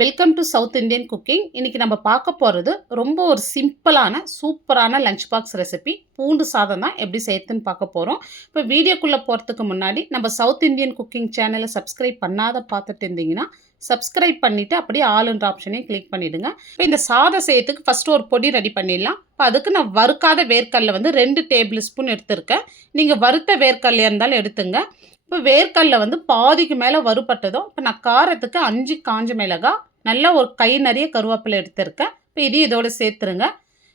Welcome to south Indian cooking. இன்றைக்கி நம்ம பார்க்க போகிறது ரொம்ப ஒரு சிம்பிளான சூப்பரான லஞ்ச் பாக்ஸ் ரெசிபி. பூண்டு சாதம் தான் எப்படி செய்யறதுன்னு பார்க்க போகிறோம். இப்போ வீடியோக்குள்ளே போகிறதுக்கு முன்னாடி நம்ம சவுத் இந்தியன் குக்கிங் சேனலை சப்ஸ்கிரைப் பண்ணாத பார்த்துட்டு இருந்தீங்கன்னா சப்ஸ்கிரைப் பண்ணிவிட்டு அப்படியே ஆளுன்ற ஆப்ஷனையும் கிளிக் பண்ணிவிடுங்க. இப்போ இந்த சாதம் செய்யறதுக்கு ஃபஸ்ட்டு ஒரு பொடி ரெடி பண்ணிடலாம். இப்போ அதுக்கு நான் வறுக்காத வேர்க்கடலை 2 டேபிள் ஸ்பூன் எடுத்திருக்கேன். நீங்கள் வறுத்த வேர்க்கடலையாக இருந்தாலும் எடுத்துங்க. இப்போ வேர்க்கடலை பாதிக்கு மேலே வறுபட்டதும் இப்போ நான் காரத்துக்கு 5 காஞ்ச மிளகாய், நல்லா ஒரு கை நிறைய கருவேப்பிலை எடுத்திருக்கேன். இப்போ இதையும் இதோடு சேர்த்துருங்க.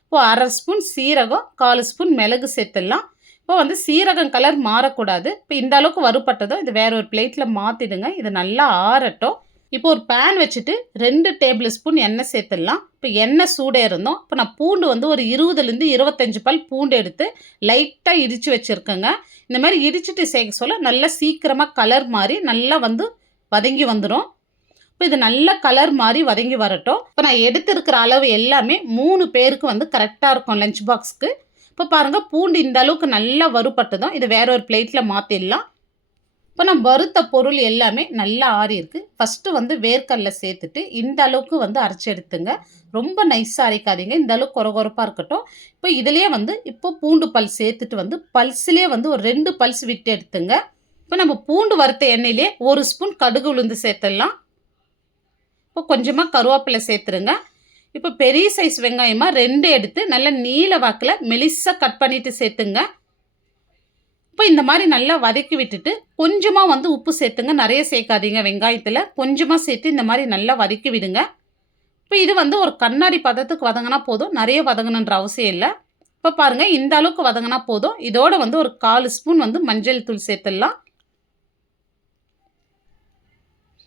இப்போ 1/2 ஸ்பூன் சீரகம், 1/4 ஸ்பூன் மிளகு சேர்த்துடலாம். இப்போ சீரகம் கலர் மாறக்கூடாது. இப்போ இந்த அளவுக்கு வறுபட்டதும் இது வேற ஒரு பிளேட்டில் மாற்றிடுங்க. இது நல்லா ஆறட்டும். இப்போ ஒரு பேன் வச்சுட்டு 2 டேபிள் ஸ்பூன் எண்ணெய் சேர்த்துடலாம். இப்போ எண்ணெய் சூடாக இருந்தோம். இப்போ நான் பூண்டு ஒரு 20லேருந்து 25 பல் பூண்டு எடுத்து லைட்டாக இடித்து வச்சுருக்கேங்க. இந்த மாதிரி இடிச்சிட்டு சேர்க்க சொல்ல நல்லா சீக்கிரமாக கலர் மாதிரி நல்லா வதங்கி வந்துடும். இப்போ இது நல்ல கலர் மாதிரி வதங்கி வரட்டும். இப்போ நான் எடுத்துருக்கிற அளவு எல்லாமே 3 பேருக்கு கரெக்டாக இருக்கும் லஞ்ச் பாக்ஸ்க்கு. இப்போ பாருங்கள், பூண்டு இந்த அளவுக்கு நல்லா வறுபட்டதும் இது வேற ஒரு பிளேட்டில் மாற்றிடலாம். இப்போ நான் வறுத்த பொருள் எல்லாமே நல்லா ஆறி இருக்குது. ஃபஸ்ட்டு வேர்க்கடலை சேர்த்துட்டு இந்த அளவுக்கு அரைச்சி எடுத்துங்க. ரொம்ப நைஸாக அரைக்காதீங்க, இந்த அளவுக்கு கொரகொரப்பாக இருக்கட்டும். இப்போ இதுலேயே இப்போ பூண்டு பல் சேர்த்துட்டு பல்ஸ்லேயே ஒரு 2 பல்ஸ் விட்டு எடுத்துங்க. இப்போ நம்ம பூண்டு வறுத்த எண்ணெயிலே 1 ஸ்பூன் கடுகு உளுந்து சேர்த்துடலாம். இப்போ கொஞ்சமாக கருவேப்பிலை சேர்த்துருங்க. இப்போ பெரிய சைஸ் வெங்காயமாக 2 எடுத்து நல்லா நீல வாக்கில் மெலிசாக கட் பண்ணிவிட்டு சேர்த்துங்க. இப்போ இந்த மாதிரி நல்லா வதக்கி விட்டுட்டு கொஞ்சமாக உப்பு சேர்த்துங்க. நிறைய சேர்க்காதீங்க, வெங்காயத்தில் கொஞ்சமாக சேர்த்து இந்த மாதிரி நல்லா வதக்கி விடுங்க. இப்போ இது ஒரு கண்ணாடி பதத்துக்கு வதங்கினா போதும், நிறைய வதங்கணுன்ற அவசியம் இல்லை. இப்போ பாருங்கள், இந்த அளவுக்கு வதங்கினா போதும். இதோட ஒரு 1/4 ஸ்பூன் மஞ்சள் தூள் சேர்த்துடலாம்.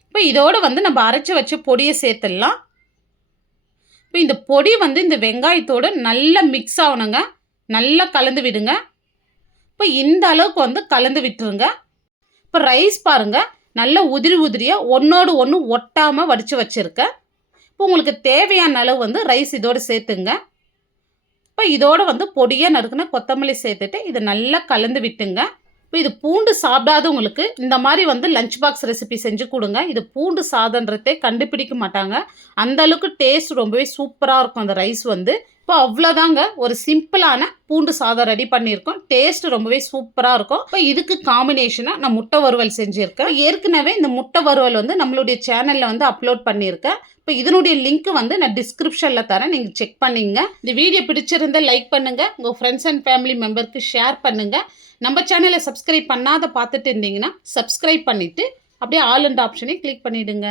இப்போ இதோடு நம்ம அரைச்சி வச்ச பொடியை சேர்த்துடலாம். இப்போ இந்த பொடி இந்த வெங்காயத்தோடு நல்லா மிக்ஸ் ஆகணுங்க. நல்லா கலந்து விடுங்க. இப்போ இந்த அளவுக்கு கலந்து விட்டுருங்க. இப்போ ரைஸ் பாருங்கள், நல்லா உதிரி உதிரியாக ஒன்றோடு ஒன்று ஒட்டாமல் வடித்து வச்சுருக்கேன். இப்போ உங்களுக்கு தேவையான அளவு ரைஸ் இதோடு சேர்த்துங்க. இப்போ இதோடு பொடியாக நறுக்குன கொத்தமல்லி சேர்த்துட்டு இதை நல்லா கலந்து விட்டுங்க. இப்போ இது பூண்டு சாப்பிடாதவங்களுக்கு இந்த மாதிரி லஞ்ச் பாக்ஸ் ரெசிபி செஞ்சு கொடுங்க. இது பூண்டு சாதன்றதே கண்டுபிடிக்க மாட்டாங்க. அந்த அளவுக்கு டேஸ்ட் ரொம்பவே சூப்பராக இருக்கும் அந்த ரைஸ். இப்போ அவ்வளோதாங்க, ஒரு சிம்பிளான பூண்டு சாதம் ரெடி பண்ணியிருக்கோம். டேஸ்ட் ரொம்பவே சூப்பராக இருக்கும். இப்போ இதுக்கு காம்பினேஷனாக நான் முட்டை வறுவல் செஞ்சுருக்கேன். ஏற்கனவே இந்த முட்டை வறுவல் நம்மளுடைய சேனலில் அப்லோட் பண்ணியிருக்கேன். இப்போ இதனுடைய லிங்க் நான் டிஸ்கிரிப்ஷனில் தரேன், நீங்கள் செக் பண்ணிங்க. இந்த வீடியோ பிடிச்சிருந்தா லைக் பண்ணுங்கள், உங்கள் ஃப்ரெண்ட்ஸ் அண்ட் ஃபேமிலி மெம்பருக்கு ஷேர் பண்ணுங்கள். நம்ம சேனலை சப்ஸ்கிரைப் பண்ணாத பார்த்துட்டு இருந்தீங்கன்னா சப்ஸ்கிரைப் பண்ணிவிட்டு அப்படியே ஆல் அண்ட் ஆப்ஷனை கிளிக் பண்ணிவிடுங்க.